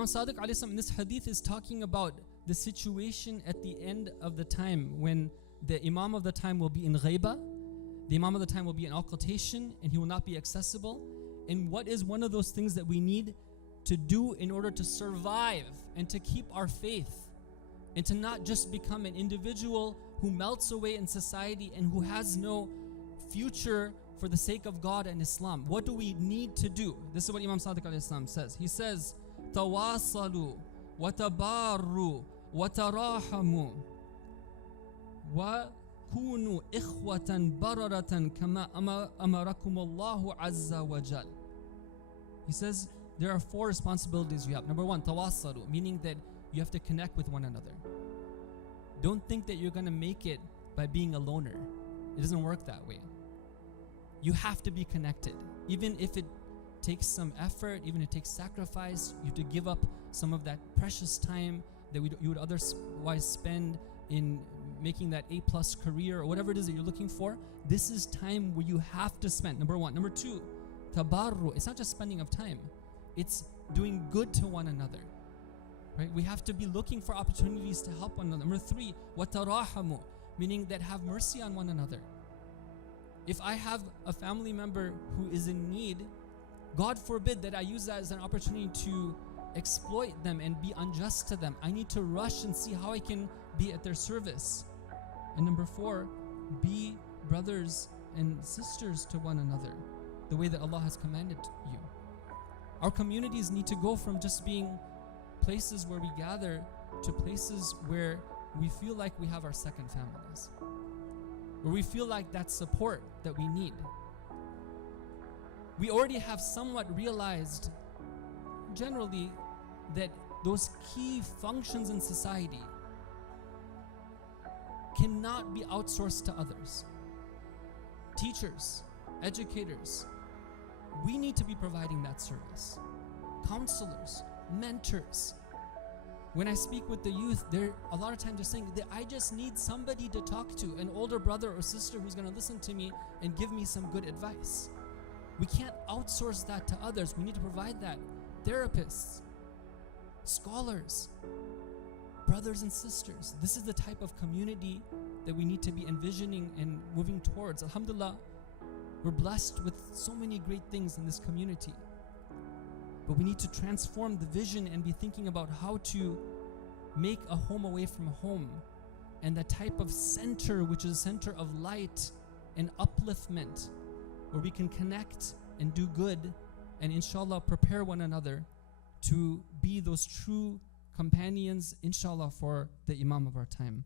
Imam Sadiq alayhi salam in this hadith is talking about the situation at the end of the time when the Imam of the time will be in ghaiba, the Imam of the time will be in occultation, and he will not be accessible. And what is one of those things that we need to do in order to survive and to keep our faith and to not just become an individual who melts away in society and who has no future for the sake of God and Islam? What do we need to do? This is what Imam Sadiq alayhi salam says. He says, tawasalu wa tabarru wa tarahamu wa kunu ikhwatan bararatan kama amarakum Allahu azza wa jal. He says there are 4 responsibilities you have. Number 1, tawasalu, meaning that you have to connect with one another. Don't think that you're going to make it by being a loner. It doesn't work that way. You have to be connected. Even if it takes some effort, even if it takes sacrifice, you have to give up some of that precious time that you would otherwise spend in making that A+ career or whatever it is that you're looking for. This is time where you have to spend. Number 1. Number 2, tabarru. It's not just spending of time. It's doing good to one another. Right? We have to be looking for opportunities to help one another. Number 3, watarahamu, meaning that have mercy on one another. If I have a family member who is in need, God forbid that I use that as an opportunity to exploit them and be unjust to them. I need to rush and see how I can be at their service. And number 4, be brothers and sisters to one another, the way that Allah has commanded you. Our communities need to go from just being places where we gather to places where we feel like we have our second families, where we feel like that support that we need. We already have somewhat realized generally that those key functions in society cannot be outsourced to others. Teachers, educators, we need to be providing that service. Counselors, mentors. When I speak with the youth, they're a lot of times they're saying that I just need somebody to talk to, an older brother or sister who's going to listen to me and give me some good advice. We can't outsource that to others. We need to provide that. Therapists, scholars, brothers and sisters. This is the type of community that we need to be envisioning and moving towards. Alhamdulillah, we're blessed with so many great things in this community. But we need to transform the vision and be thinking about how to make a home away from home, and the type of center which is a center of light and upliftment, where we can connect and do good and inshallah prepare one another to be those true companions inshallah for the Imam of our time.